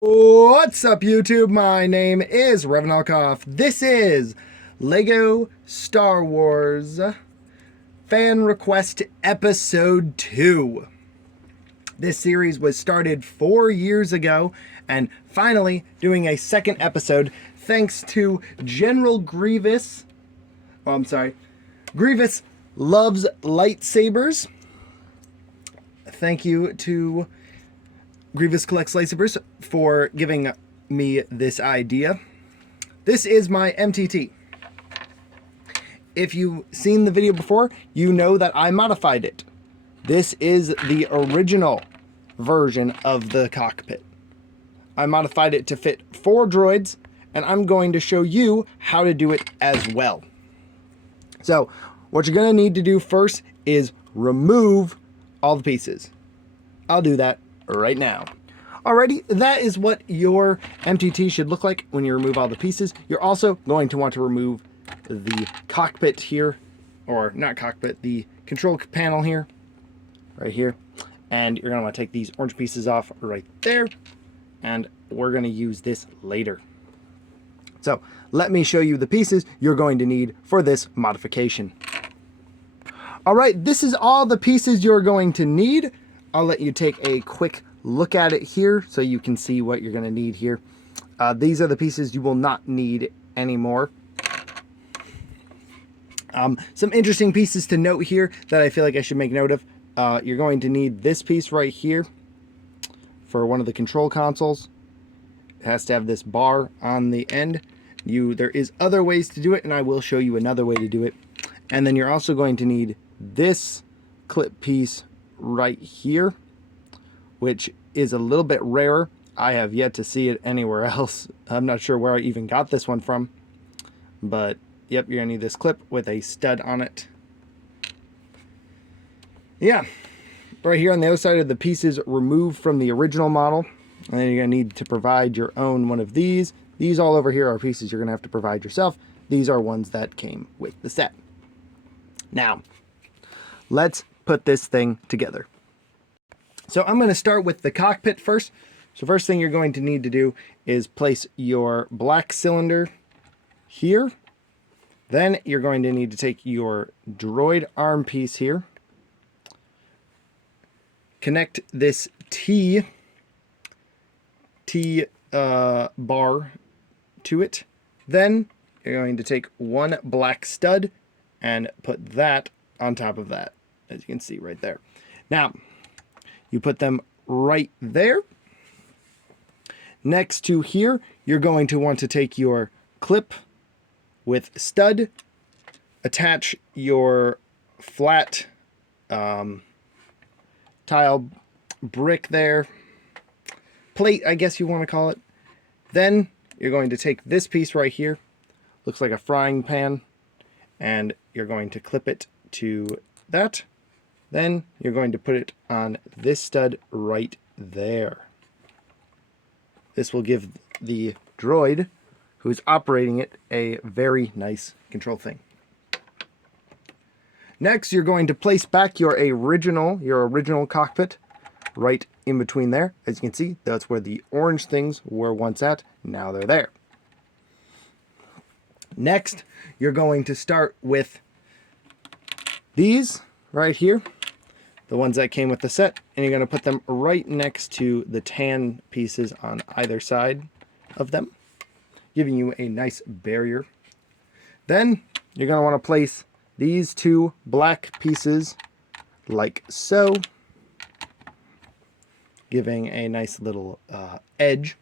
What's up, YouTube? My name is Revan Alkoff. This is Lego Star Wars Fan Request Episode 2. This series was started 4 years ago, and finally doing a second episode thanks to General Grievous. Oh, I'm sorry. Grievous Loves Lightsabers. Thank you to Grievous Collects Lightsabers for giving me this idea. This is my MTT. If you've seen the video before, you know that I modified it. This is the original version of the cockpit. I modified it to fit 4 droids, and I'm going to show you how to do it as well. So, what you're going to need to do first is remove all the pieces. I'll do that right now. Alrighty, that is what your MTT should look like when you remove all the pieces. You're also going to want to remove the cockpit here, or not cockpit, the control panel here, right here. And you're going to want to take these orange pieces off right there, and we're going to use this later. So let me show you the pieces you're going to need for this modification. Alright, this is all the pieces you're going to need. I'll let you take a quick look at it here so you can see what you're going to need here. These are the pieces you will not need anymore. Some interesting pieces to note here that I feel like I should make note of. You're going to need this piece right here for one of the control consoles. It has to have this bar on the end. There is other ways to do it, and I will show you another way to do it. And then you're also going to need this clip piece right here, which is a little bit rarer. I have yet to see it anywhere else. I'm not sure where I even got this one from, but yep, you're gonna need this clip with a stud on it. Yeah, right here on the other side of the pieces removed from the original model, and then you're gonna need to provide your own one of these. These all over here are pieces you're gonna have to provide yourself. These are ones that came with the set. Now, let's put this thing together. So I'm going to start with the cockpit first. So first thing you're going to need to do is place your black cylinder here. Then you're going to need to take your droid arm piece here. Connect this T bar to it. Then you're going to take one black stud and put that on top of that, as you can see right there. Now, you put them right there. Next to here, you're going to want to take your clip with stud, attach your flat tile brick there, plate, I guess you want to call it. Then you're going to take this piece right here, looks like a frying pan, and you're going to clip it to that. Then you're going to put it on this stud right there. This will give the droid who's operating it a very nice control thing. Next, you're going to place back your original cockpit right in between there. As you can see, that's where the orange things were once at. Now they're there. Next, you're going to start with these right here, the ones that came with the set, and you're going to put them right next to the tan pieces on either side of them, giving you a nice barrier. Then you're going to want to place these 2 black pieces like so, giving a nice little edge.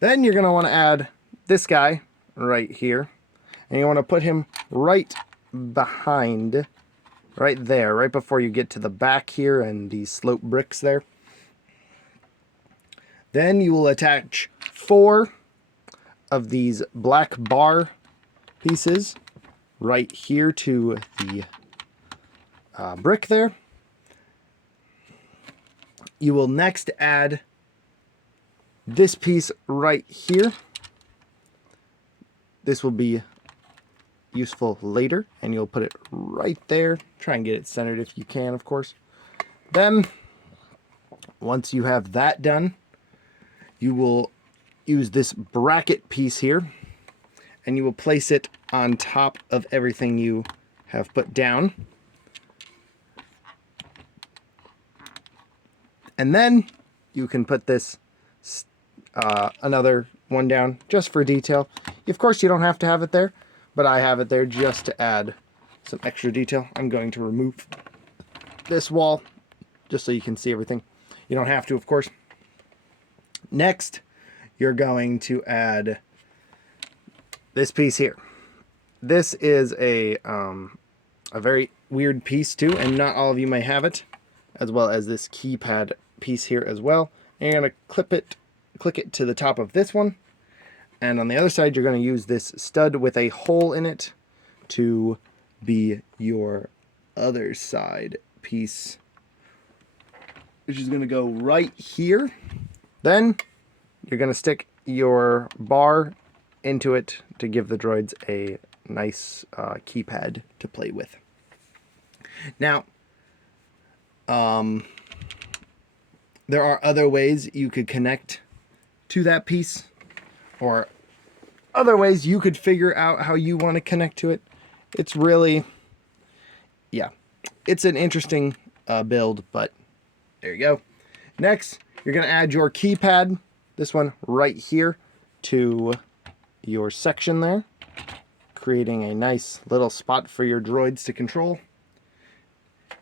Then you're going to want to add this guy right here, and you want to put him right behind, right there, right before you get to the back here and these slope bricks there. Then you will attach 4 of these black bar pieces right here to the brick there. You will next add this piece right here. This will be useful later, and you'll put it right there. Try and get it centered if you can, of course. Then Once you have that done, you will use this bracket piece here, and you will place it on top of everything you have put down. And then you can put this another one down just for detail. Of course, you don't have to have it there, but I have it there just to add some extra detail. I'm going to remove this wall just so you can see everything. You don't have to, of course. Next, you're going to add this piece here. This is a very weird piece too, and not all of you may have it, as well as this keypad piece here as well. And you're going to click it to the top of this one, and on the other side you're going to use this stud with a hole in it to be your other side piece, which is going to go right here. Then you're going to stick your bar into it to give the droids a nice keypad to play with. Now, there are other ways you could connect to that piece, or other ways you could figure out how you want to connect to it. It's really, yeah, it's an interesting build, but there you go. Next, you're going to add your keypad, this one right here, to your section there, creating a nice little spot for your droids to control.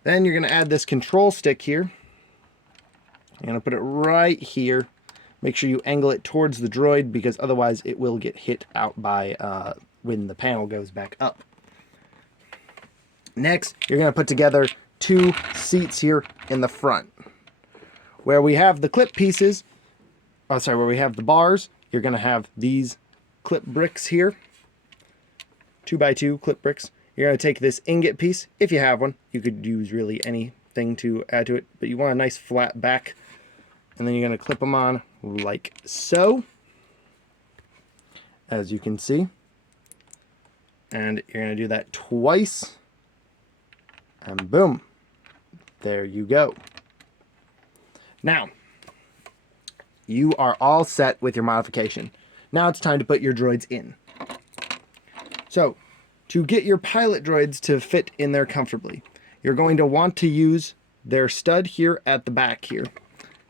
Then you're going to add this control stick here. You're going to put it right here. Make sure you angle it towards the droid, because otherwise it will get hit out by when the panel goes back up. Next, you're going to put together two seats here in the front. Where we have the clip pieces, where we have the bars, you're going to have these clip bricks here. 2x2 clip bricks. You're going to take this ingot piece, if you have one. You could use really anything to add to it, but you want a nice flat back. And then you're going to clip them on like so, as you can see. And you're going to do that twice. And boom. There you go. Now, you are all set with your modification. Now it's time to put your droids in. So, to get your pilot droids to fit in there comfortably, you're going to want to use their stud here at the back here.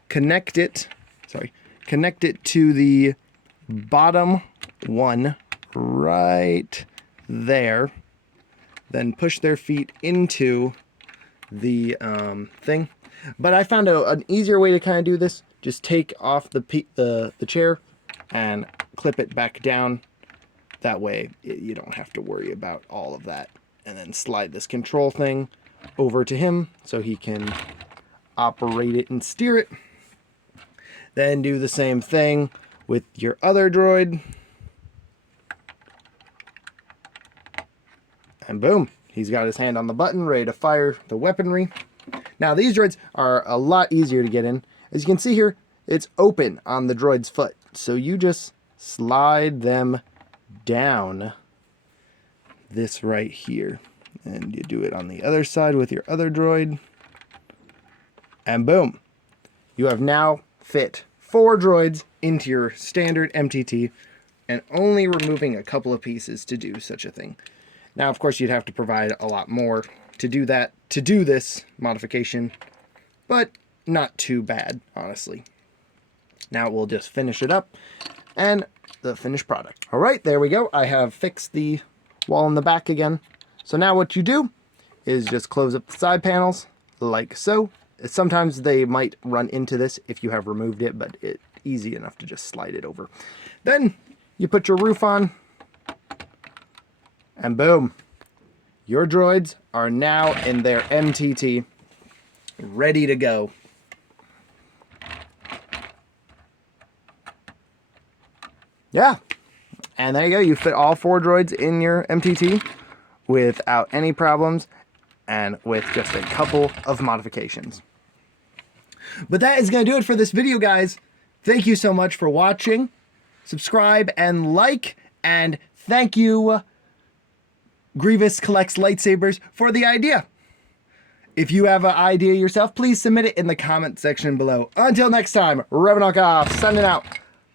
Connect it to the bottom one right there. Then push their feet into the thing. But I found an easier way to kind of do this. Just take off the chair and clip it back down. That way you don't have to worry about all of that. And then slide this control thing over to him so he can operate it and steer it. Then do the same thing with your other droid. And boom, he's got his hand on the button, ready to fire the weaponry. Now these droids are a lot easier to get in. As you can see here, it's open on the droid's foot. So you just slide them down this right here. And you do it on the other side with your other droid. And boom, you have now fit 4 droids into your standard MTT, and only removing a couple of pieces to do such a thing. Now, of course, you'd have to provide a lot more to do that, to do this modification, but not too bad, honestly. Now we'll just finish it up and the finished product. All right, there we go. I have fixed the wall in the back again. So now what you do is just close up the side panels like so. Sometimes they might run into this if you have removed it, but it's easy enough to just slide it over. Then you put your roof on, and boom, your droids are now in their MTT, ready to go. Yeah, and there you go. You fit all 4 droids in your MTT without any problems, and with just a couple of modifications. But that is going to do it for this video, guys. Thank you so much for watching. Subscribe and like, and thank you, Grievous Collects Lightsabers, for the idea. If you have an idea yourself, please submit it in the comment section below. Until next time, Revenant off, signing out.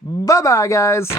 Bye-bye, guys.